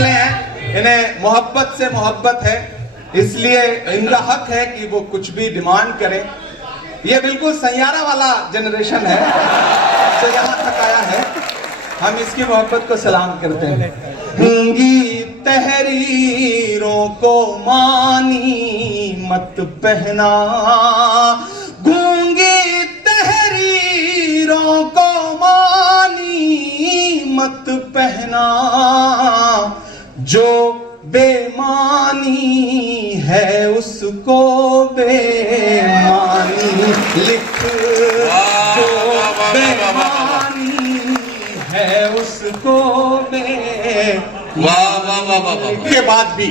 हौसले हैं, इन्हें मोहब्बत से मोहब्बत है, इसलिए इनका हक है कि वो कुछ भी डिमांड करें। ये बिल्कुल सैयारा वाला जनरेशन है जो यहाँ तक आया है, हम इसकी मोहब्बत को सलाम करते हैं। गूंगी तहरीरों को मानी मत पहना, गूंगी तहरीरों को मानी मत पहना, जो बेमानी है उसको बेमानी लिख, जो बेमानी है उसको के बाद भी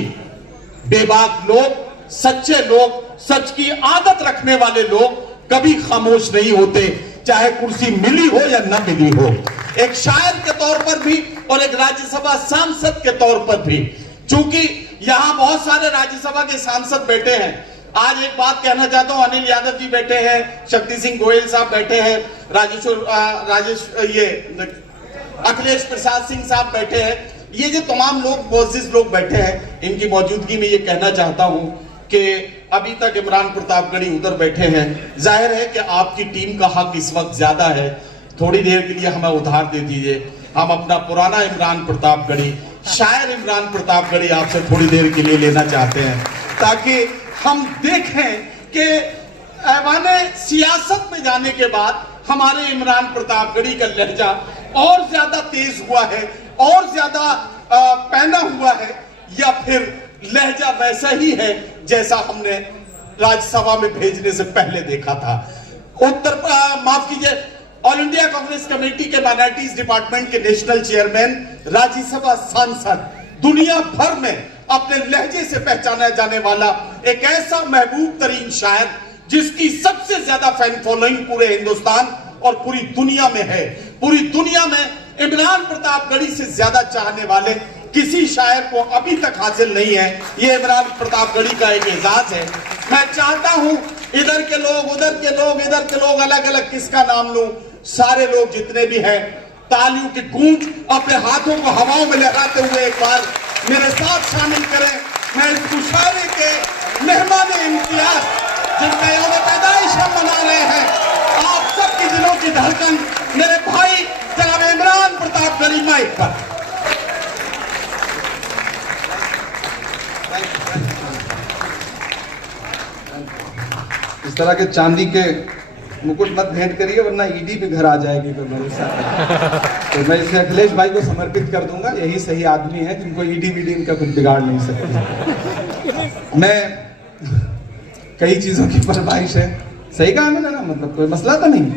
बेबाक लोग, सच्चे लोग, सच की आदत रखने वाले लोग कभी खामोश नहीं होते, चाहे कुर्सी मिली हो या न मिली हो। एक शायर के तौर पर भी और एक राज्यसभा सांसद के तौर पर भी, चूंकि यहाँ बहुत सारे राज्यसभा के सांसद बैठे हैं। आज एक बात कहना चाहता हूँ, अनिल यादव जी बैठे हैं, शक्ति सिंह गोयल साहब बैठे हैं, अखिलेश प्रसाद सिंह साहब बैठे हैं, ये जो तमाम लोग मोअज़्ज़िज़ लोग बैठे हैं, इनकी मौजूदगी में ये कहना चाहता हूं कि अभी तक इमरान प्रतापगढ़ी उधर बैठे हैं। जाहिर है कि आपकी टीम का हक इस वक्त ज्यादा है, थोड़ी देर के लिए हमें उधार दे दीजिए। हम अपना पुराना इमरान प्रतापगढ़ी, शायर इमरान प्रतापगढ़ी आपसे थोड़ी देर के लिए लेना चाहते हैं, ताकि हम देखें कि ऐवाने सियासत में जाने के बाद हमारे इमरान प्रतापगढ़ी का लहजा और ज्यादा तेज हुआ है और ज्यादा पैना हुआ है, या फिर लहजा वैसा ही है जैसा हमने राज्यसभा में भेजने से पहले देखा था। माफ कीजिए, ऑल इंडिया कांग्रेस कमेटी के माइनॉरिटीज डिपार्टमेंट के नेशनल चेयरमैन, राज्यसभा सांसद, दुनिया भर में अपने लहजे से पहचाना जाने वाला एक ऐसा महबूब तरीन शायर जिसकी सबसे ज्यादा फैन फॉलोइंग पूरे हिंदुस्तान और पूरी दुनिया में है। पूरी दुनिया में इमरान प्रतापगढ़ी से ज्यादा चाहने वाले किसी शायर को अभी तक हासिल नहीं है। ये इमरान प्रतापगढ़ी का एक एजाज है। मैं चाहता हूं इधर के लोग, उधर के लोग, इधर के लोग, अलग अलग किसका नाम लूं, सारे लोग जितने भी हैं तालियों की गूंज अपने हाथों को हवाओं में लहराते हुए एक बार मेरे साथ शामिल करें। मैं इस मुशायरे के मेहमान इम्तियाज जिनका यौम पैदाइश हम मना रहे हैं, आप सबके दिलों की धड़कन मेरे भाई जनाब इमरान प्रतापगढ़ी माइक पर। इस तरह के चांदी के मुकुट मत भेंट करिए वरना ईडी भी घर आ जाएगी फिर मेरे साथ। तो मैं इसे अखिलेश भाई को समर्पित कर दूंगा, यही सही आदमी है जिनको ईडी वीडी इनका कुछ बिगाड़ नहीं सकती। मैं कई चीजों की फरमाइश है, सही कहा मैंने ना, मतलब कोई मसला तो नहीं।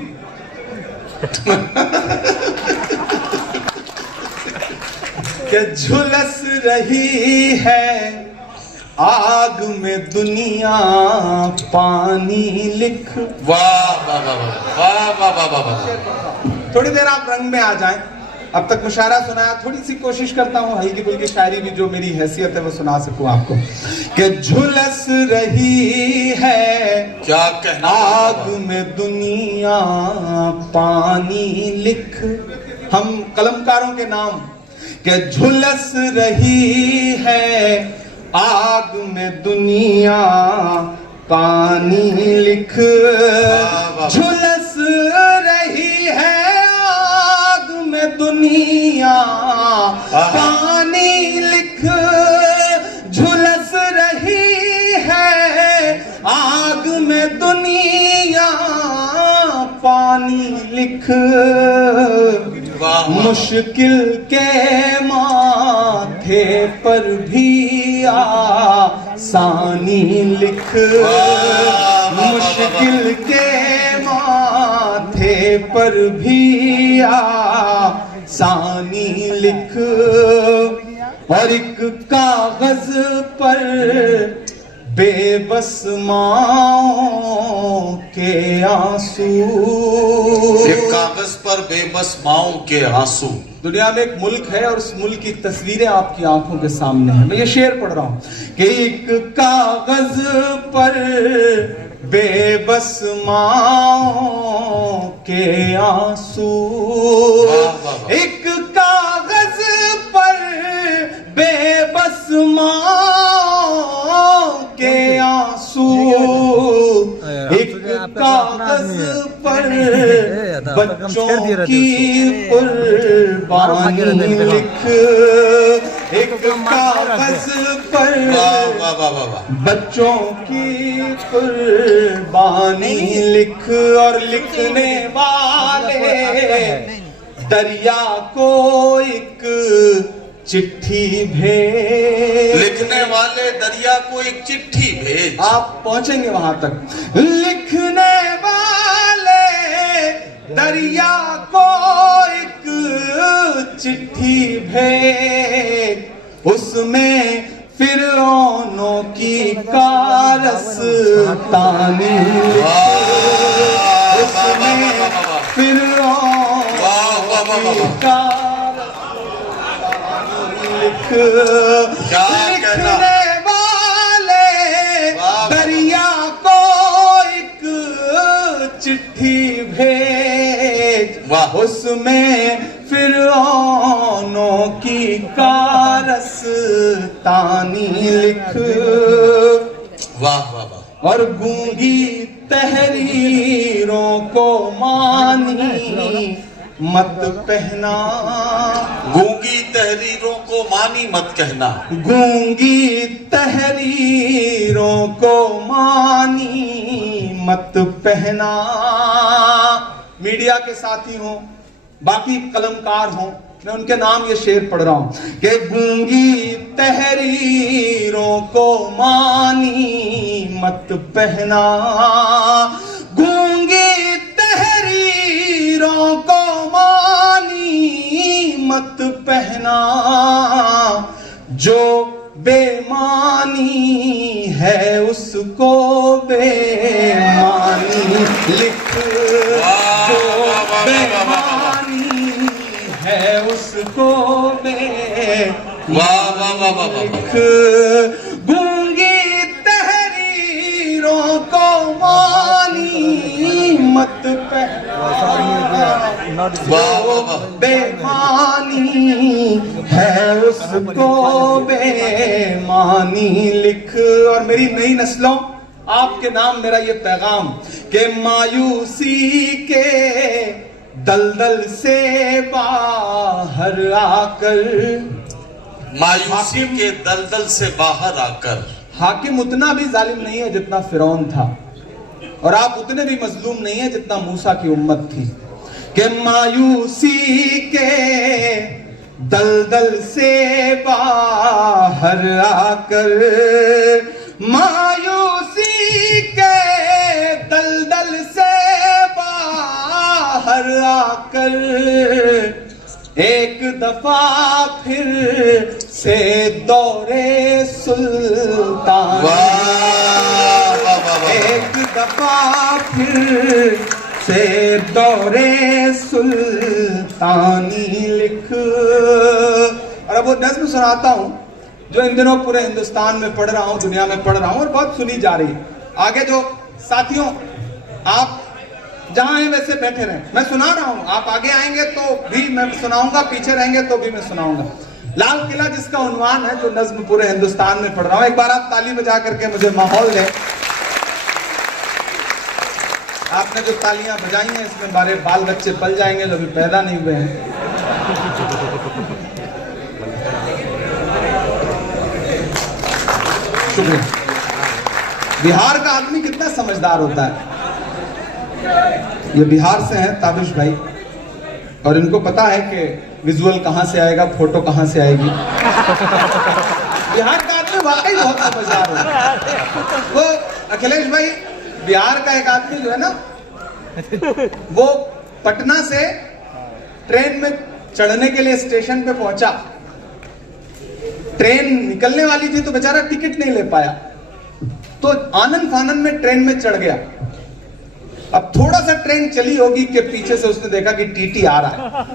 कि झुलस रही है आग में दुनिया पानी लिख। वाह वाह वाह वाह वाह वाह वाह वाह। थोड़ी देर आप रंग में आ जाएं। अब तक मुशायरा सुनाया, थोड़ी सी कोशिश करता हूँ हल्की फुल्की शायरी भी जो मेरी हैसियत है वो सुना सकूं आपको। कि झुलस रही है क्या कहना, आग में दुनिया पानी लिख। हम कलमकारों के नाम। कि झुलस रही है आग में दुनिया पानी लिख। झुलस रही है आग में दुनिया पानी लिख। झुलस रही है आग में दुनिया पानी लिख। मुश्किल के माथे पर भी आसानी लिख। मुश्किल के माथे पर भी आसानी लिख। और एक कागज पर बेबस माओ के आंसू। एक कागज पर बेबस माओ के आंसू। दुनिया में एक मुल्क है और उस मुल्क की तस्वीरें आपकी आंखों के सामने है। मैं ये शेर पढ़ रहा हूं कि एक कागज पर बेबस माओ के आंसू। एक कागज पर बच्चों की कुर्बानी लिख एक कागज पर, बच्चों की कुर्बानी लिख और लिखने वाले दरिया को एक चिट्ठी भेज, लिखने वाले दरिया को एक चिट्ठी भेज। आप पहुंचेंगे वहां तक। लिखने वाले दरिया को एक चिट्ठी भेज, उसमें फिरौनों की कारस्तानी, उसमें फिरौनों की कारस्तानी लिख। लिखने वाले दरिया को एक चिट्ठी भेज, उसमें फिरौनों की कारस्तानी लिख। वाह वाह वाह। और गूंगी तहरीरों को मानी मत पहना, गूंगी तहरीरों को मानी मत कहना, गूंगी तहरीरों को मानी मत पहना। मीडिया के साथी हों, बाकी कलमकार हों, मैं उनके नाम ये शेर पढ़ रहा हूं कि गूंगी तहरीरों को मानी मत पहना, गूंगी तहरीरों को मानी मत पहना, जो बेमानी है उसको बेमानी लिख, जो बेमानी है उसको बेमानी लिख। गूंगी तहरीरों को मानी मत पहना, बेमानी है उसको बेमानी लिख। और मेरी नई नस्लों, आपके नाम मेरा ये पैगाम कि मायूसी के दलदल से बाहर आकर, मायूसी के दलदल से बाहर आकर, हाकिम उतना भी जालिम नहीं है जितना फिरौन था, और आप उतने भी मजलूम नहीं है जितना मूसा की उम्मत थी। कि मायूसी के दलदल से बाहर आकर, मायूसी के दलदल से बाहर आकर, एक दफा फिर से दौरे सुल्तान, एक दफा फिर से दौरे सुल्तानी लिख। और अब वो नज्म सुनाता हूं जो इन दिनों पूरे हिंदुस्तान में पढ़ रहा हूं, दुनिया में पढ़ रहा हूं, और बहुत सुनी जा रही है। आगे जो साथियों, आप जहां हैं वैसे बैठे रहें, मैं सुना रहा हूं, आप आगे आएंगे तो भी मैं सुनाऊंगा, पीछे रहेंगे तो भी मैं सुनाऊंगा। लाल किला जिसका उन्वान है, जो नज्म पूरे हिंदुस्तान में पढ़ रहा हूं, एक बार आप ताली बजा करके मुझे माहौल दें। आपने जो तालियां बजाई हैं इसमें हमारे बाल बच्चे पल जाएंगे जो अभी पैदा नहीं हुए हैं। शुक्रिया। बिहार का आदमी कितना समझदार होता है। ये बिहार से हैं ताबिश भाई, और इनको पता है कि विजुअल कहां से आएगा, फोटो कहां से आएगी। बिहार का आदमी वाकई बहुत समझदार होता है। वो अखिलेश भाई, बिहार का एक आदमी जो है ना, वो पटना से ट्रेन में चढ़ने के लिए स्टेशन पे पहुंचा, ट्रेन निकलने वाली थी तो बेचारा टिकट नहीं ले पाया, तो आनंद फानन में ट्रेन में चढ़ गया। अब थोड़ा सा ट्रेन चली होगी कि पीछे से उसने देखा कि टीटी आ रहा है,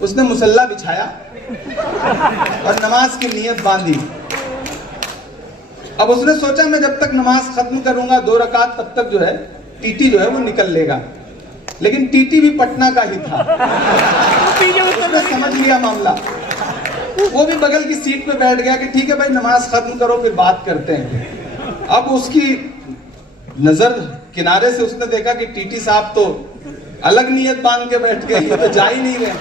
उसने मुसल्ला बिछाया और नमाज की नीयत बांधी। अब उसने सोचा मैं जब तक नमाज खत्म करूंगा 2 रकात, तब तक जो है टीटी जो है वो निकल लेगा। लेकिन टीटी भी पटना का ही था। उसने समझ लिया मामला, वो भी बगल की सीट पे बैठ गया कि ठीक है भाई नमाज खत्म करो फिर बात करते हैं। अब उसकी नजर किनारे से उसने देखा कि टीटी साहब तो अलग नियत बांध के बैठ गए, ये तो जा ही नहीं रहे।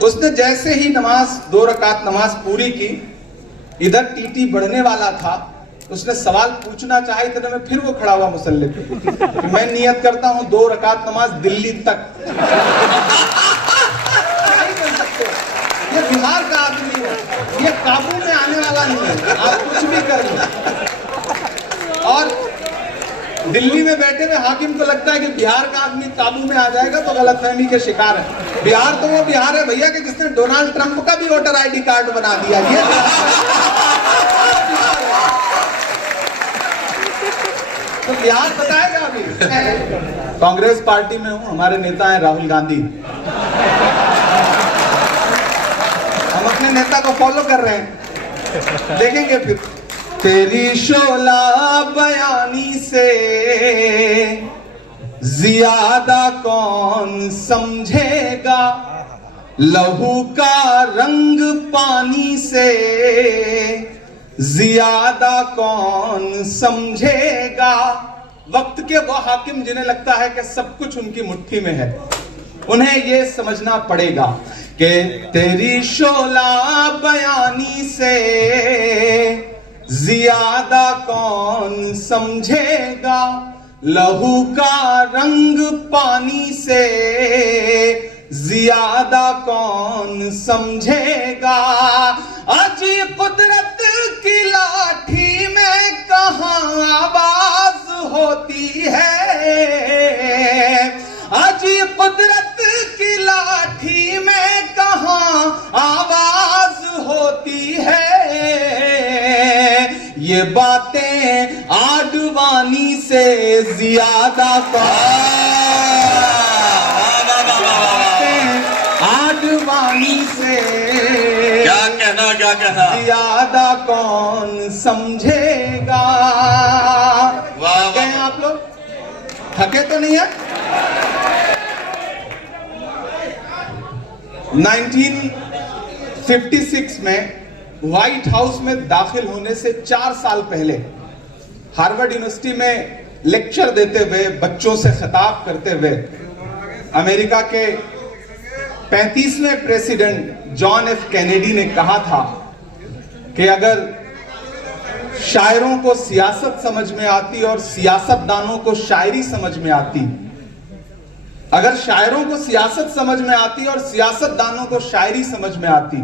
उसने जैसे ही नमाज 2 रकात नमाज पूरी की, इधर टीटी बढ़ने वाला था, उसने सवाल पूछना चाहा, इतने में फिर वो खड़ा हुआ मुसल्ले पे कि मैं नियत करता हूं 2 रकात नमाज दिल्ली तक। क्या ही कर सकते हो? ये बिहार का आदमी है, ये काबू में आने वाला नहीं है, आप कुछ भी कर लो। और दिल्ली में बैठे हुए हाकिम को लगता है कि बिहार का आदमी काबू में आ जाएगा, तो गलतफहमी के शिकार है। बिहार तो वो बिहार है भैया कि जिसने डोनाल्ड ट्रंप का भी वोटर आईडी कार्ड बना दिया। ये तो बिहार बताएगा अभी। कांग्रेस पार्टी में हूं, हमारे नेता हैं राहुल गांधी, हम अपने नेता को फॉलो कर रहे हैं, देखेंगे फिर। तेरी शोला बयानी से ज्यादा कौन समझेगा, लहू का रंग पानी से ज्यादा कौन समझेगा। वक्त के वो हाकिम जिन्हें लगता है कि सब कुछ उनकी मुट्ठी में है, उन्हें यह समझना पड़ेगा कि तेरी शोला बयानी से ज्यादा कौन समझेगा, लहू का रंग पानी से ज्यादा कौन समझेगा। अजी कुदरत की लाठी में कहां आवाज होती है, अजी कुदरत की लाठी में कहां आवाज होती है। ये बातें आडवाणी से ज्यादा आडवाणी से क्या कहना ज्यादा कौन समझेगा। थके हैं आप लोग? थके तो नहीं है? 1956 में व्हाइट हाउस में दाखिल होने से 4 साल पहले हार्वर्ड यूनिवर्सिटी में लेक्चर देते हुए, बच्चों से खिताब करते हुए, अमेरिका के 35वें प्रेसिडेंट जॉन एफ कैनेडी ने कहा था कि अगर शायरों को सियासत समझ में आती और सियासतदानों को शायरी समझ में आती, अगर शायरों को सियासत समझ में आती और सियासतदानों को शायरी समझ में आती,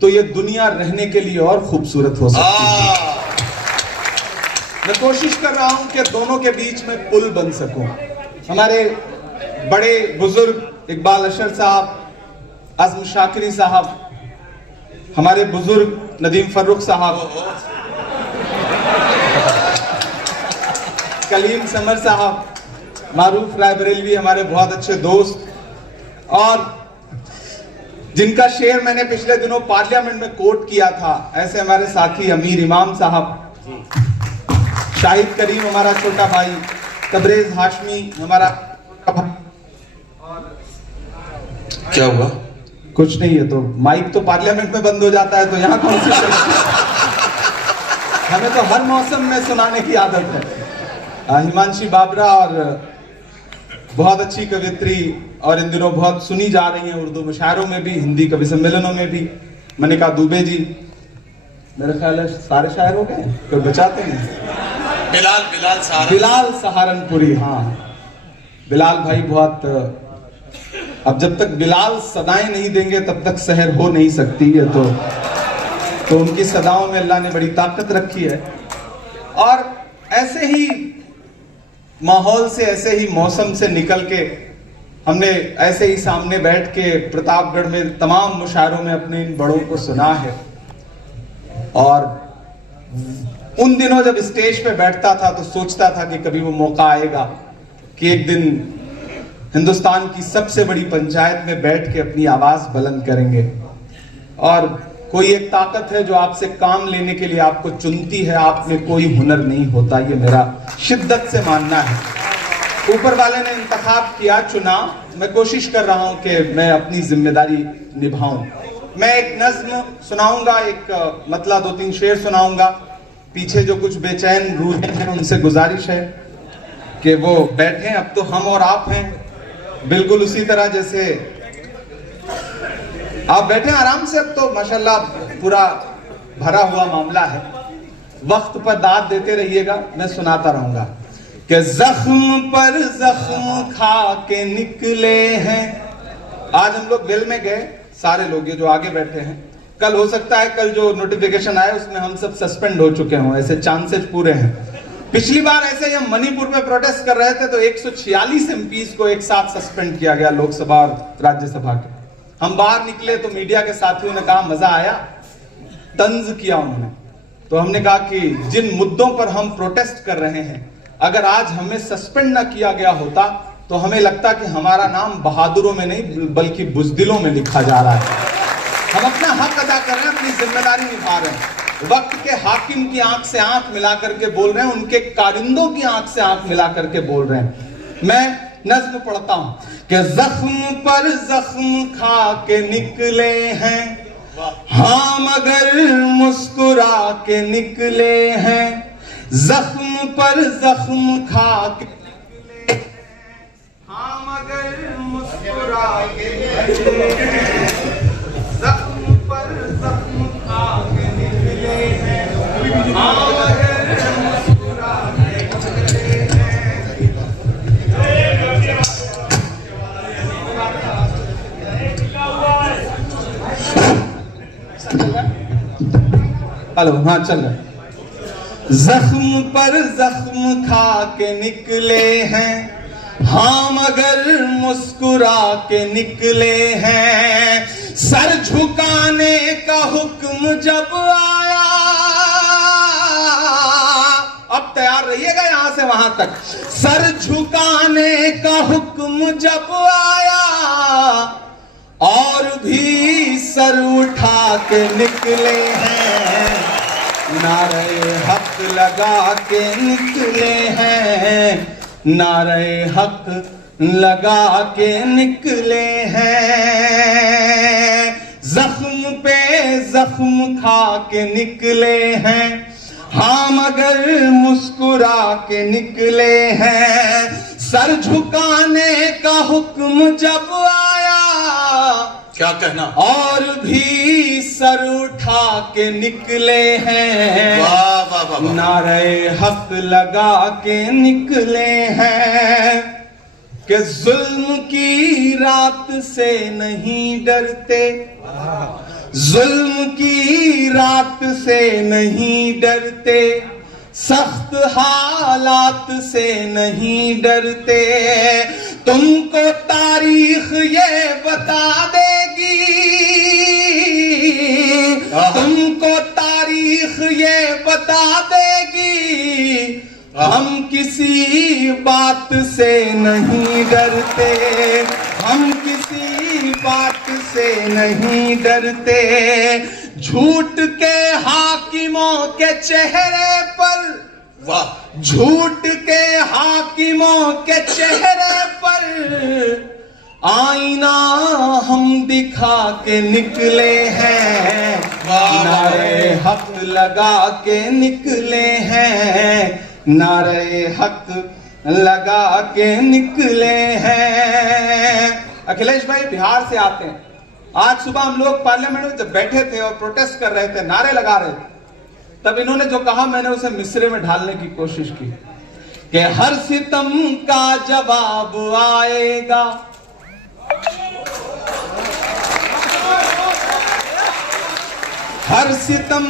तो ये दुनिया रहने के लिए और खूबसूरत हो सकती है। मैं कोशिश कर रहा हूं कि दोनों के बीच में पुल बन सकूं। हमारे बड़े बुजुर्ग इकबाल अशर साहब, आजम शाकिरी साहब, हमारे बुजुर्ग नदीम फर्रुख साहब, कलीम समर साहब, मारूफ रायबरेलवी हमारे बहुत अच्छे दोस्त, और जिनका शेर मैंने पिछले दिनों पार्लियामेंट में कोट किया था, ऐसे हमारे साथी अमीर इमाम साहब, शाहिद करीम हमारा छोटा भाई, तबरेज हाशमी हमारा भाई। क्या हुआ? कुछ नहीं है, तो माइक तो पार्लियामेंट में बंद हो जाता है, तो यहाँ कौन सी हमें तो हर मौसम में सुनाने की आदत है। हिमांशी बाबरा और बहुत अच्छी कवियत्री, और इन दिनों बहुत सुनी जा रही हैं उर्दू मुशायरों में भी, हिंदी कवि सम्मेलनों में भी, मनिका दुबे जी, मेरे ख्याल है सारे शायर हो गए, कोई बचाते हैं। बिलाल सहारनपुरी, हाँ बिलाल भाई बहुत, अब जब तक बिलाल सदाएं नहीं देंगे तब तक सहर हो नहीं सकती है, तो उनकी सदाओं में अल्लाह ने बड़ी ताकत रखी है। और ऐसे ही माहौल से, ऐसे ही मौसम से निकल के हमने ऐसे ही सामने बैठ के प्रतापगढ़ में तमाम मुशायरों में अपने इन बड़ों को सुना है। और उन दिनों जब स्टेज पे बैठता था तो सोचता था कि कभी वो मौका आएगा कि एक दिन हिंदुस्तान की सबसे बड़ी पंचायत में बैठ के अपनी आवाज बुलंद करेंगे। और कोई एक ताकत है जो आपसे काम लेने के लिए आपको चुनती है, आप में कोई हुनर नहीं होता, ये मेरा शिद्दत से मानना है। ऊपर वाले ने इंतखाब किया, चुना, मैं कोशिश कर रहा हूं कि मैं अपनी जिम्मेदारी निभाऊं। मैं एक नज्म सुनाऊंगा, एक मतला 2-3 शेर सुनाऊंगा। पीछे जो कुछ बेचैन रूहें हैं उनसे गुजारिश है कि वो बैठें, अब तो हम और आप हैं, बिल्कुल उसी तरह जैसे आप बैठे आराम से, अब तो माशाल्लाह पूरा भरा हुआ मामला है। वक्त पर दाद देते रहिएगा, मैं सुनाता रहूंगा कि जख्म पर जख्म खा के निकले हैं। आज हम लोग वेल में गए, सारे लोग ये जो आगे बैठे हैं। कल हो सकता है कल जो नोटिफिकेशन आए उसमें हम सब सस्पेंड हो चुके हों, ऐसे चांसेस पूरे हैं। पिछली बार ऐसे ही हम मणिपुर में प्रोटेस्ट कर रहे थे तो 146 एमपीज को एक साथ सस्पेंड किया गया, लोकसभा और राज्यसभा के। हम बाहर निकले तो मीडिया के साथियों ने कहा मजा आया, तंज किया उन्होंने। तो हमने कहा कि जिन मुद्दों पर हम प्रोटेस्ट कर रहे हैं, अगर आज हमें सस्पेंड ना किया गया होता तो हमें लगता कि हमारा नाम बहादुरों में नहीं बल्कि बुजदिलों में लिखा जा रहा है। हम अपना हक अदा कर रहे हैं, अपनी जिम्मेदारी निभा रहे हैं। वक्त के हाकिम की आंख से आंख मिला करके बोल रहे हैं, उनके कारिंदों की आंख से आंख मिला करके बोल रहे हैं। मैं नज्म पढ़ता हूं कि जख्म पर जख्म खा के निकले हैं, हाँ मगर मुस्कुरा के निकले हैं। जख्म पर जख्म खा के निकले हैं, हाँ मगर मुस्कुरा के निकले हैं। जख्म पर जख्म खा के निकले हैं, हाँ मगर मुस्कुरा के निकले हैं। हेलो, हाँ चल रहा है। जख्म पर जख्म खा के निकले हैं, हाँ मगर मुस्कुरा के निकले हैं। सर झुकाने का हुक्म जब आया, अब तैयार रहिएगा यहां से वहां तक। सर झुकाने का हुक्म जब आया और भी सर उठा के निकले हैं। नारे हक लगा के निकले हैं, नारे हक लगा के निकले हैं। जख्म पे जख्म खा के निकले हैं, हाँ मगर मुस्कुरा के निकले हैं। सर झुकाने का हुक्म जब आया, क्या कहना, और भी सर उठा के निकले हैं। वाह वाह वाह, नारे हक लगा के निकले हैं कि जुल्म की रात से नहीं डरते, जुल्म की रात से नहीं डरते, सख्त हालात से नहीं डरते। तुमको तारीख ये बता देगी, तुमको तारीख ये बता देगी, हम किसी बात से नहीं डरते, हम किसी बात से नहीं डरते। झूठ के हाकिमों के चेहरे पर, वाह, झूठ के हाकिमों के चेहरे पर आईना हम दिखा के निकले हैं। नारे हक लगा के निकले हैं, नारे हक लगा के निकले हैं। अखिलेश भाई बिहार से आते हैं। आज सुबह हम लोग पार्लियामेंट में जब बैठे थे और प्रोटेस्ट कर रहे थे, नारे लगा रहे थे, तब इन्होंने जो कहा मैंने उसे मिसरे में ढालने की कोशिश की कि हर सितम का जवाब आएगा, हर सितम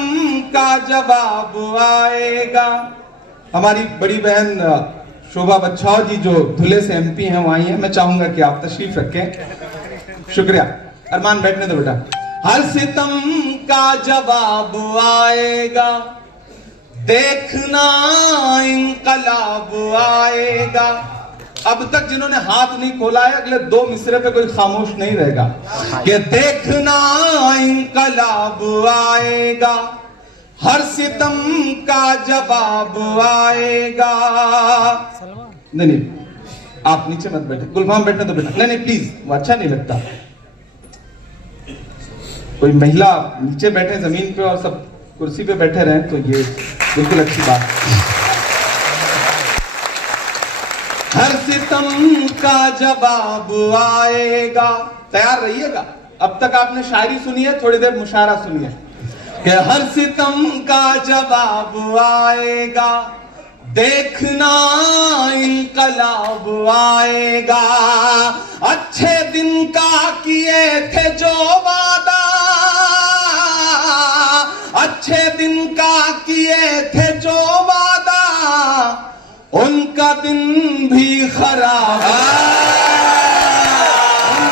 का जवाब आएगा। हमारी बड़ी बहन शोभा बच्छाओ जी जो धुले से एमपी हैं वो आई हैं, मैं चाहूंगा कि आप तशरीफ रखें। शुक्रिया। अरमान बैठने दो बेटा। हर सितम का जवाब आएगा, देखना इनकलाब आएगा। अब तक जिन्होंने हाथ नहीं खोला है अगले 2 मिसरे पे कोई खामोश नहीं रहेगा कि देखना इनकलाब आएगा, हर सितम का जवाब आएगा। नहीं आप नीचे मत बैठे, गुलफाम बैठने तो बेटा। नहीं प्लीज, वो अच्छा नहीं लगता। कोई महिला नीचे बैठे जमीन पे और सब कुर्सी पे बैठे रहे तो ये बिल्कुल अच्छी बात। हर सितम सितम का जवाब आएगा। तैयार रहिएगा। अब तक आपने शायरी सुनी है, थोड़ी देर मुशायरा सुनिए कि हर सितम का जवाब आएगा, देखना इनकलाब आएगा। अच्छे दिन का किए थे जो वादा, अच्छे दिन का किए थे जो वादा, उनका दिन भी खराब,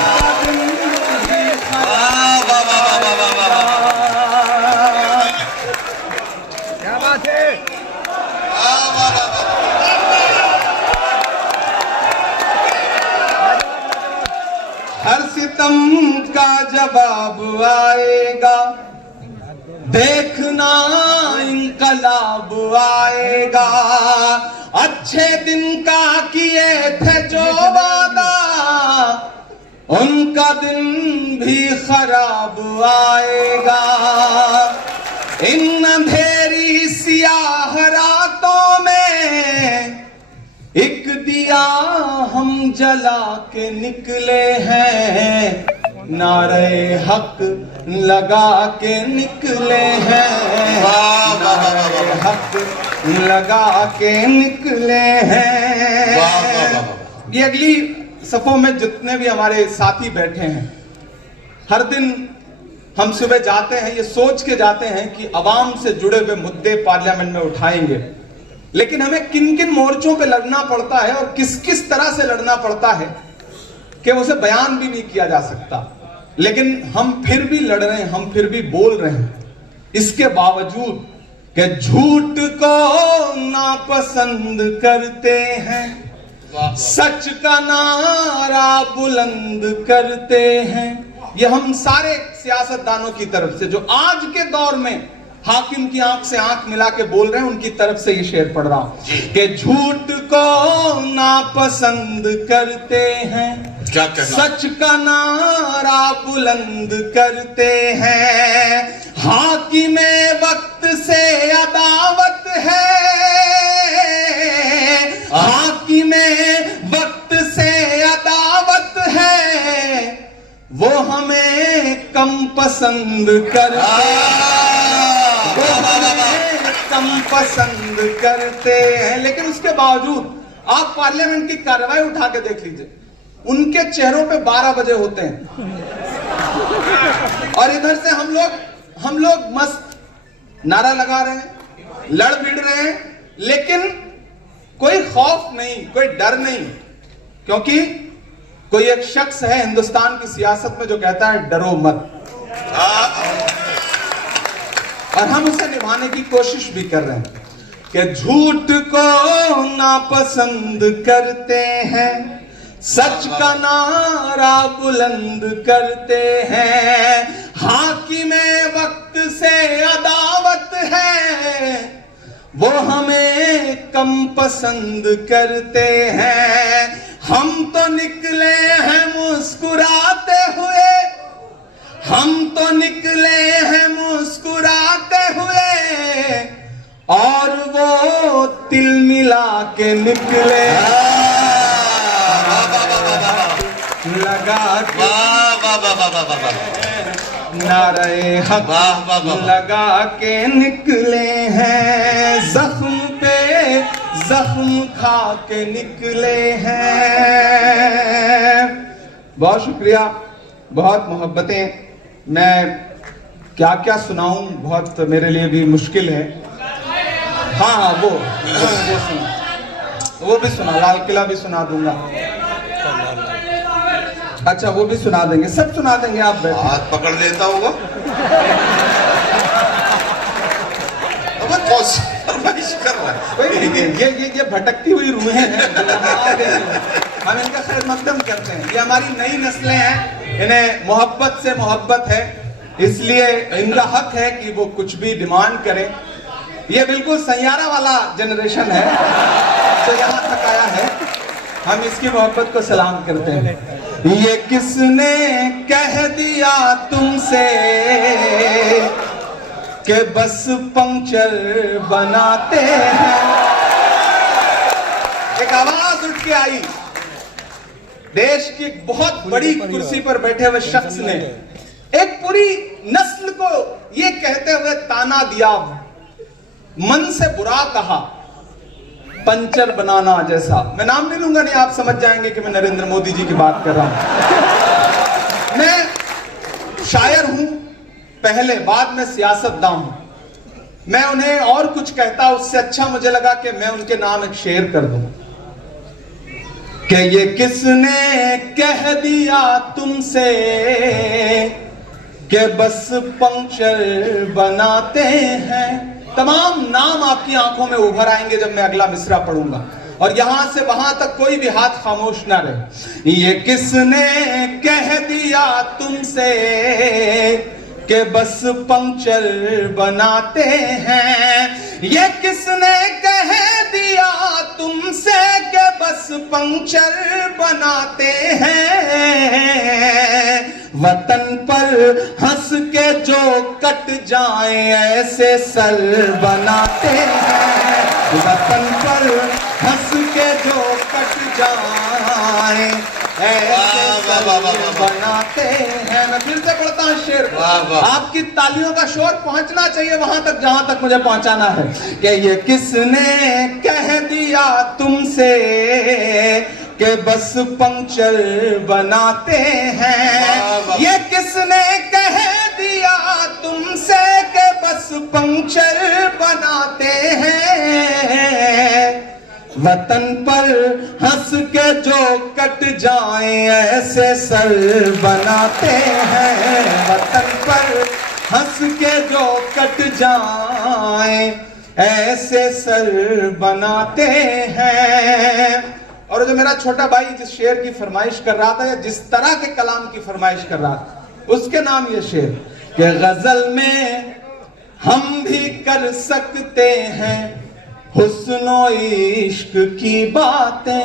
उनका दिन भी खराब। क्या बात है। हर सितम का जवाब आएगा, देखना इनकलाब आएगा। अच्छे दिन का किए थे जो वादा, उनका दिन भी खराब आएगा। इन अंधेरी सियाह रातों में एक दिया हम जला के निकले हैं, नारे हक लगा के निकले हैं, नारे हक लगा के निकले हैं। ये अगली सफों में जितने भी हमारे साथी बैठे हैं, हर दिन हम सुबह जाते हैं ये सोच के जाते हैं कि अवाम से जुड़े हुए मुद्दे पार्लियामेंट में उठाएंगे, लेकिन हमें किन किन मोर्चों पे लड़ना पड़ता है और किस किस तरह से लड़ना पड़ता है कि उसे बयान भी नहीं किया जा सकता। लेकिन हम फिर भी लड़ रहे हैं, हम फिर भी बोल रहे हैं, इसके बावजूद कि झूठ को नापसंद करते हैं, सच का नारा बुलंद करते हैं। ये हम सारे सियासतदानों की तरफ से जो आज के दौर में हाकिम की आंख से आंख मिला के बोल रहे हैं, उनकी तरफ से ये शेर पढ़ रहा हूं कि झूठ को नापसंद करते हैं, सच का नारा बुलंद करते हैं। हाकिम वक्त से अदावत है, हाकिम वक्त से अदावत है, वो हमें कम पसंद करते हैं, वो हमें कम पसंद करते हैं। लेकिन उसके बावजूद आप पार्लियामेंट की कार्रवाई उठा के देख लीजिए, उनके चेहरों पे 12 बजे होते हैं और इधर से हम लोग मस्त नारा लगा रहे हैं, लड़ भिड़ रहे हैं, लेकिन कोई खौफ नहीं, कोई डर नहीं, क्योंकि कोई एक शख्स है हिंदुस्तान की सियासत में जो कहता है डरो मत, और हम उसे निभाने की कोशिश भी कर रहे हैं कि झूठ को नापसंद करते हैं, सच का नारा बुलंद करते हैं। हाकिम वक्त से अदावत है, वो हमें कम पसंद करते हैं। हम तो निकले हैं मुस्कुराते हुए, हम तो निकले हैं मुस्कुराते हुए, और वो तिल मिला के निकले लगा के नारे हक लगा के निकले हैं, जख्म पे जख्म खा के निकले हैं। बहुत शुक्रिया, बहुत मोहब्बतें। मैं क्या क्या सुनाऊं, बहुत मेरे लिए भी मुश्किल है। हाँ वो सुना, वो भी सुना, लाल किला भी सुना दूंगा। अच्छा वो भी सुना देंगे, सब सुना देंगे, आप बैठे। हाथ पकड़ लेता होगा। फरमाइश कर रहा है। ये भटकती हुई रूहें हैं, हम इनका खैर मकदम करते हैं। ये हमारी नई नस्लें हैं, इन्हें मोहब्बत से मोहब्बत है, इसलिए इनका हक है कि वो कुछ भी डिमांड करें। ये बिल्कुल सैयारा वाला जनरेशन है जो यहाँ तक आया है, हम इसकी मोहब्बत को सलाम करते हैं। ये किसने कह दिया तुमसे कि बस पंक्चर बनाते हैं। एक आवाज उठ के आई देश की एक बहुत बड़ी कुर्सी पर बैठे हुए शख्स ने एक पूरी नस्ल को ये कहते हुए ताना दिया, मन से बुरा कहा, पंचर बनाना जैसा। मैं नाम नहीं लूंगा, नहीं आप समझ जाएंगे कि मैं नरेंद्र मोदी जी की बात कर रहा हूं। मैं शायर हूं पहले, बाद में सियासतदान हूं। मैं उन्हें और कुछ कहता, उससे अच्छा मुझे लगा कि मैं उनके नाम एक शेर कर दूं कि ये किसने कह दिया तुमसे कि बस पंक्चर बनाते हैं। तमाम नाम आपकी आंखों में उभर आएंगे जब मैं अगला मिसरा पढ़ूंगा, और यहां से वहां तक कोई भी हाथ खामोश ना रहे। ये किसने कह दिया तुमसे कि बस पंक्चर बनाते हैं। ये किसने कह दिया तुमसे कि बस पंक्चर बनाते हैं। वतन पर हंस के जो कट जाए ऐसे सर बनाते हैं। वतन पर हंस के जो कट जाए ऐसे सर बनाते हैं। मैं फिर से पढ़ता हूं शेर को। आपकी तालियों का शोर पहुंचना चाहिए वहां तक जहां तक मुझे पहुंचाना है कि ये किसने कह दिया तुमसे कि बस पंक्चर बनाते हैं। ये किसने कह दिया तुमसे कि बस पंक्चर बनाते हैं। वतन पर हंस के जो कट जाए ऐसे सर बनाते हैं। वतन पर हंस के जो कट जाए ऐसे सर बनाते हैं। और जो मेरा छोटा भाई जिस शेर की फरमाइश कर रहा था, या जिस तरह के कलाम की फरमाइश कर रहा था, उसके नाम ये शेर कि गजल में हम भी कर सकते हैं हुस्नो इश्क की बातें।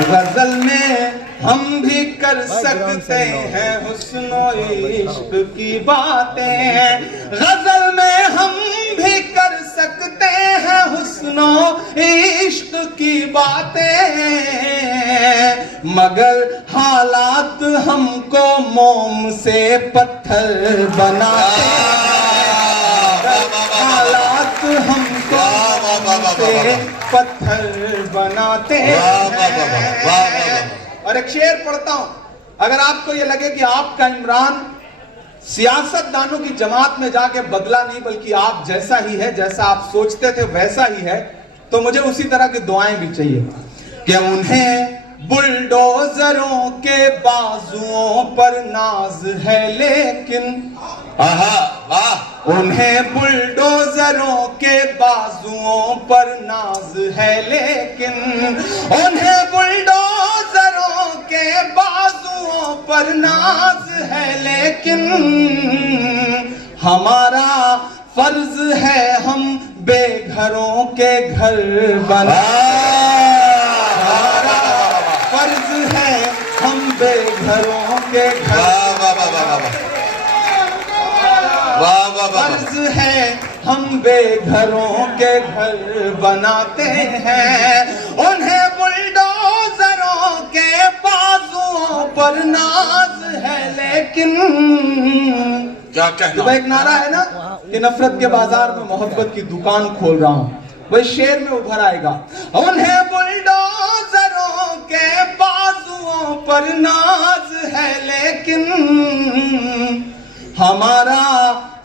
गजल में हम भी कर सकते हैं हुस्नो इश्क की बातें। गजल में हम भी कर सकते हैं हुस्नो इश्क की बातें, मगर हालात हमको मोम से पत्थर बनाते हैं। हालात हमको से पत्थर बनाते हैं। और एक शेर पढ़ता हूं, अगर आपको ये लगे कि आपका इमरान सियासतदानों की जमात में जाके बदला नहीं बल्कि आप जैसा ही है, जैसा आप सोचते थे वैसा ही है, तो मुझे उसी तरह की दुआएं भी चाहिए कि उन्हें बुलडोजरों के बाजुओं पर नाज है लेकिन उन्हें बुलडोजरों के बाजुओं पर नाज है लेकिन उन्हें बुलडोजरों के बाजुओं पर नाज है लेकिन हमारा फर्ज है हम बेघरों के घर बनाए। हमारा फर्ज है हम बेघरों के घर फर्ज है हम बेघरों के घर बनाते हैं। उन्हें बुलडोजरों के बाजुओं पर नाज है लेकिन क्या कहना। तो एक नारा है ना कि नफरत के बाजार में मोहब्बत की दुकान खोल रहा हूं, वही शेर में उभर आएगा। उन्हें बुलडोजरों के बाजुओं पर नाज है लेकिन हमारा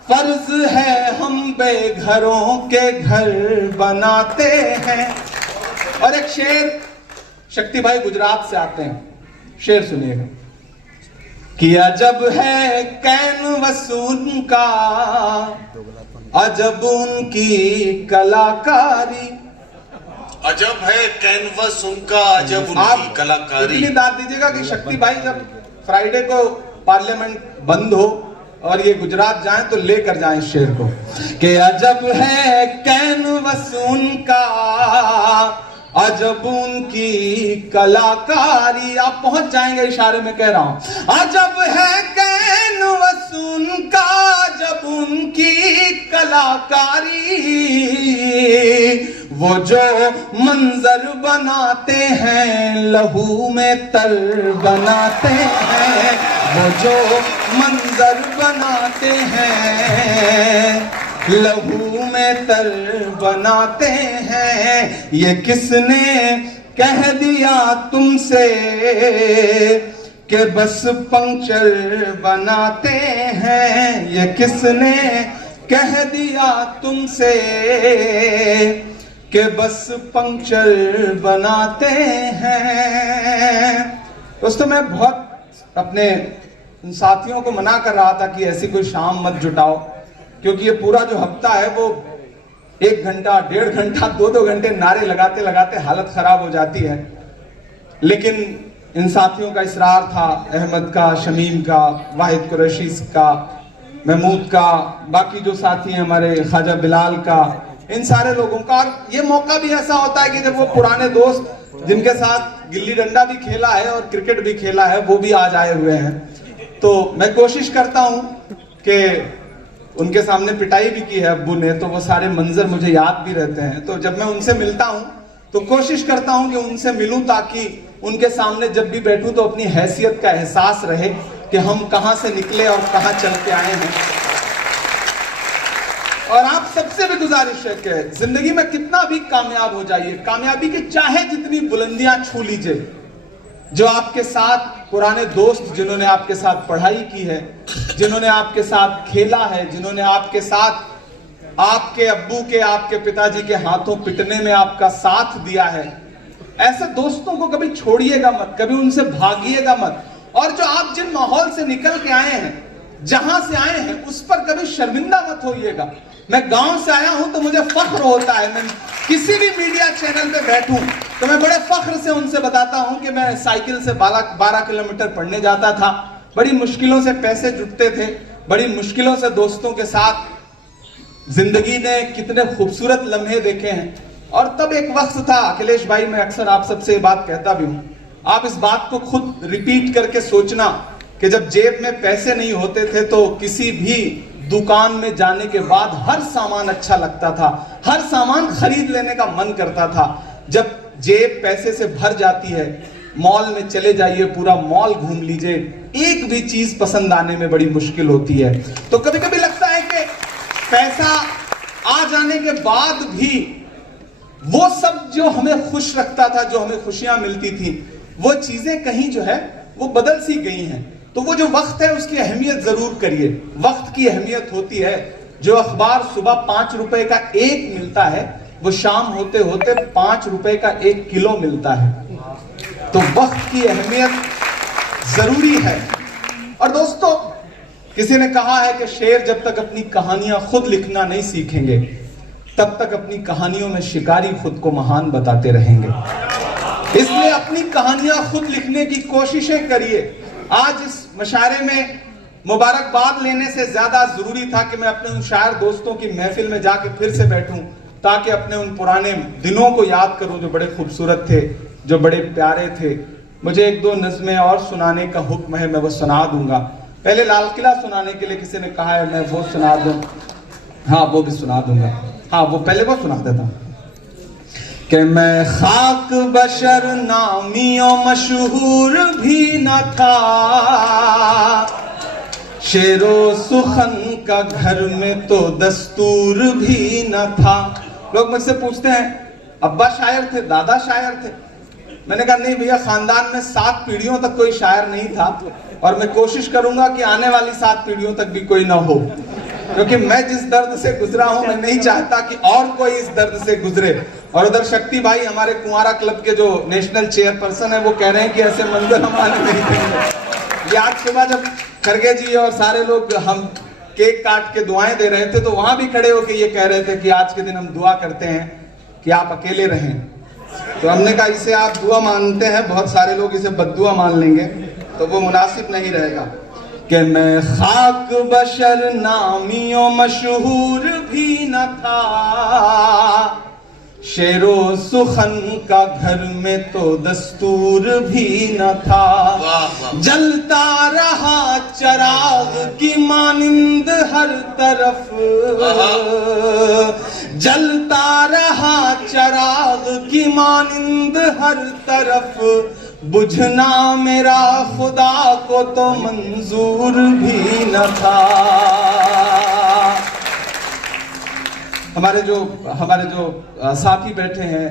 फर्ज है हम बेघरों के घर बनाते हैं। और एक शेर, शक्ति भाई गुजरात से आते हैं, शेर सुनिएगा कि अजब है कैनवस उनका, अजब उनकी कलाकारी। अजब है कैनवस उनका, अजब उनकी कलाकारी। इतनी दाद दीजिएगा कि शक्ति भाई जब फ्राइडे को पार्लियामेंट बंद हो और ये गुजरात जाएं तो लेकर जाएं शेर को कि अजब है कैनवस उनका, अजब उनकी कलाकारी। आप पहुंच जाएंगे, इशारे में कह रहा हूं। अजब है कैनवस उनका, अजब उनकी कलाकारी। वो जो मंजर बनाते हैं लहू में तर बनाते हैं, वो जो मंजर बनाते हैं लहू में तर बनाते हैं। ये किसने कह दिया तुमसे कि बस पंक्चर बनाते हैं, ये किसने कह दिया तुमसे कि बस पंक्चर बनाते हैं। दोस्तों मैं बहुत अपने साथियों को मना कर रहा था कि ऐसी कोई शाम मत जुटाओ, क्योंकि ये पूरा जो हफ्ता है वो 1 घंटा 1.5 घंटा 2-2 घंटे नारे लगाते लगाते हालत खराब हो जाती है। लेकिन इन साथियों का इसरार था, अहमद का, शमीम का, वाहिद कुरैशी का, महमूद का, बाकी जो साथी हैं हमारे ख्वाजा बिलाल का, इन सारे लोगों का। और ये मौका भी ऐसा होता है कि जब वो पुराने दोस्त जिनके साथ गिल्ली डंडा भी खेला है और क्रिकेट भी खेला है वो भी आज आए हुए हैं, तो मैं कोशिश करता हूं कि उनके सामने पिटाई भी की है अब्बू ने, तो वो सारे मंजर मुझे याद भी रहते हैं। तो जब मैं उनसे मिलता हूं तो कोशिश करता हूं कि उनसे मिलूं, ताकि उनके सामने जब भी बैठूं तो अपनी हैसियत का एहसास रहे कि हम कहां से निकले और कहां चल के आए हैं। और आप सबसे भी गुजारिश है कि जिंदगी में कितना भी कामयाब हो जाइए, कामयाबी की चाहे जितनी बुलंदियां छू लीजिए, जो आपके साथ पुराने दोस्त जिन्होंने आपके साथ पढ़ाई की है, जिन्होंने आपके साथ खेला है, जिन्होंने आपके साथ आपके अब्बू के, आपके पिताजी के हाथों पिटने में आपका साथ दिया है, ऐसे दोस्तों को कभी छोड़िएगा मत, कभी उनसे भागिएगा मत। और जो आप जिन माहौल से निकल के आए हैं, जहां से आए हैं, उस पर कभी शर्मिंदा मत होइएगा। मैं गांव से आया हूं तो मुझे फख्र होता है, मैं किसी भी मीडिया चैनल पे बैठूं तो मैं बड़े फख्र से उनसे बताता हूं कि मैं साइकिल से 12 किलोमीटर पढ़ने जाता था, बड़ी मुश्किलों से पैसे जुटते थे, बड़ी मुश्किलों से दोस्तों के साथ जिंदगी ने कितने खूबसूरत लम्हे देखे हैं। और तब एक वक्त था अखिलेश भाई, मैं अक्सर आप सबसे ये बात कहता भी हूं, आप इस बात को खुद रिपीट करके सोचना कि जब जेब में पैसे नहीं होते थे तो किसी भी दुकान में जाने के बाद हर सामान अच्छा लगता था, हर सामान खरीद लेने का मन करता था। जब जेब पैसे से भर जाती है, मॉल में चले जाइए, पूरा मॉल घूम लीजिए, एक भी चीज पसंद आने में बड़ी मुश्किल होती है। तो कभी कभी लगता है कि पैसा आ जाने के बाद भी वो सब जो हमें खुश रखता था, जो हमें खुशियां मिलती थी, वो चीजें कहीं जो है वो बदल सी गई हैं। तो वो जो वक्त है उसकी अहमियत जरूर करिए। वक्त की अहमियत होती है, जो अखबार सुबह 5 रुपए का एक मिलता है, वो शाम होते होते 5 रुपए का 1 किलो मिलता है। तो वक्त की अहमियत जरूरी है। और दोस्तों, किसी ने कहा है कि शेर जब तक अपनी कहानियां खुद लिखना नहीं सीखेंगे, तब तक अपनी कहानियों में शिकारी खुद को महान बताते रहेंगे। इसलिए अपनी कहानियां खुद लिखने की कोशिशें करिए। आज इस मशारे में मुबारकबाद लेने से ज्यादा जरूरी था कि मैं अपने उन शायर दोस्तों की महफिल में जाके फिर से बैठूं, ताकि अपने उन पुराने दिनों को याद करूं जो बड़े खूबसूरत थे, जो बड़े प्यारे थे। मुझे 1-2 नज़्में और सुनाने का हुक्म है, मैं वो सुना दूंगा। पहले लाल किला सुनाने के लिए किसी ने कहा है, मैं वो सुना दूं। हाँ, वो भी सुना दूंगा। हाँ, वो पहले वो सुना देता हूं कि मैं खाक बशर नामियों मशहूर भी न था, शेरो सुखन का घर में तो दस्तूर भी न था। लोग मुझसे पूछते हैं, अब्बा शायर थे, दादा शायर थे? मैंने कहा नहीं भैया, खानदान में 7 पीढ़ियों तक कोई शायर नहीं था, और मैं कोशिश करूंगा कि आने वाली 7 पीढ़ियों तक भी कोई ना हो, क्योंकि मैं जिस दर्द से गुजरा हूं, मैं नहीं चाहता कि और कोई इस दर्द से गुजरे। और उधर शक्ति भाई, हमारे कुंवारा क्लब के जो नेशनल चेयरपर्सन है, वो कह रहे हैं कि ऐसे मंजर हमारे नहीं देंगे। ये आज सुबह जब खरगे जी और सारे लोग हम केक काट के दुआएं दे रहे थे, तो वहां भी खड़े होकर ये कह रहे थे कि आज के दिन हम दुआ करते हैं कि आप अकेले रहें। तो हमने कहा इसे आप दुआ मानते हैं, बहुत सारे लोग इसे बद्दुआ मान लेंगे, तो वो मुनासिब नहीं रहेगा। कि मैं खाक बशर नामियों मशहूर भी न था, शेरो सुखन का घर में तो दस्तूर भी न था। वाह वाह। जलता रहा चराग की मानिंद हर तरफ, जलता रहा चराग की मानिंद हर तरफ, बुझना मेरा खुदा को तो मंजूर भी न था। हमारे जो साथी बैठे हैं,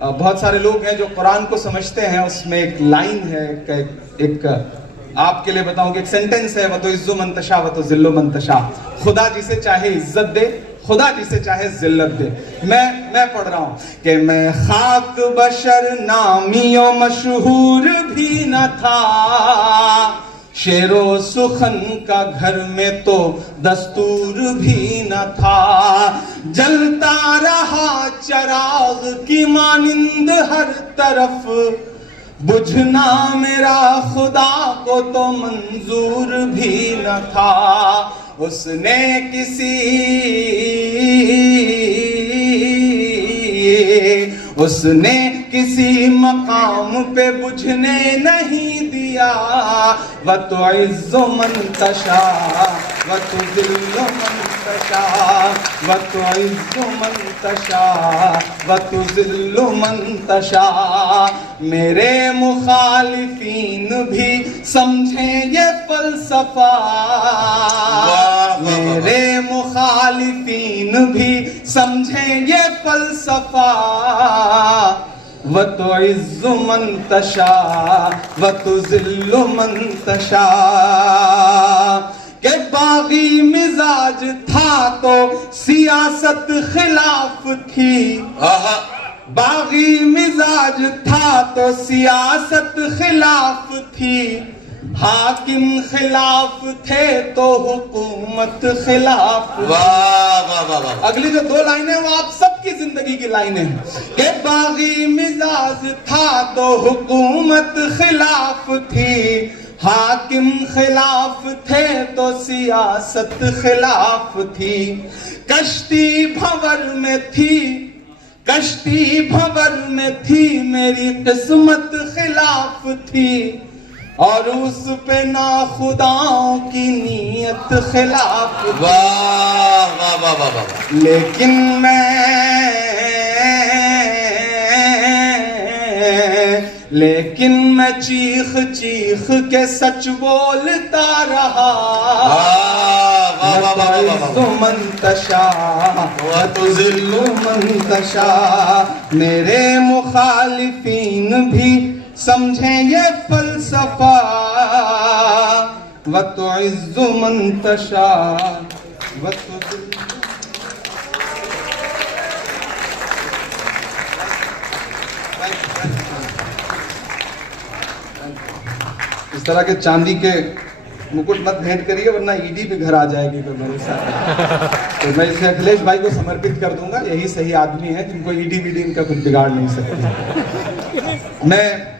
बहुत सारे लोग हैं जो कुरान को समझते हैं। उसमें एक लाइन है, एक आपके लिए बताऊं कि एक सेंटेंस है, वतो इज्जो मंतशा वतो जिल्लो मंतशा। खुदा जिसे चाहे इज्जत दे, खुदा जिसे चाहे जिल्लत दे। मैं पढ़ रहा हूं कि मैं खाक बशर नामियों मशहूर भी न था, शेरो सुखन का घर में तो दस्तूर भी न था। जलता रहा चराग की मानिंद हर तरफ, बुझना मेरा खुदा को तो मंजूर भी न था। उसने किसी मकाम पे बुझने नहीं दिया। वतो इज्जो मंतशा वतो जिल्लो मंतशा, वतो इज्जो मंतशा वतो जिल्लो मंतशा। मेरे मुखालिफीन भी समझे ये फलसफा, मेरे मुखालिफीन भी समझे ये फलसफा। वतो इज्जो मंतशा वतो जिल्लो मंतशा। के बागी मिजाज था तो सियासत खिलाफ थी, बागी मिजाज था तो सियासत खिलाफ थी। हाकिम खिलाफ थे तो हुकूमत खिलाफ। वाह वाह वाह वाह। अगली जो दो लाइनें वो आप सबकी जिंदगी की लाइनें हैं कि बागी मिजाज था तो हुकूमत खिलाफ थी, हाकिम खिलाफ थे तो सियासत खिलाफ थी। कश्ती भंवर में थी, कश्ती भंवर में थी, मेरी किस्मत खिलाफ थी। और उस पे ना खुदाओं की नीयत खिलाफ। वाह वाह वाह वाह वाह। लेकिन मैं चीख चीख के सच बोलता रहा। मंतशा वतो जिल्लो मंतशा। मेरे मुखालिफीन भी समझे ये फलसफा। वतो इज्जो मंतशा वतो जिल्लो। इस तरह के चांदी के मुकुट मत भेंट करिए, वरना ईडी भी घर आ जाएगी कोई मेरे साथ। तो मैं इसे अखिलेश भाई को समर्पित कर दूंगा। यही सही आदमी है जिनको ईडी वीडी इनका कुछ बिगाड़ नहीं सकती। मैं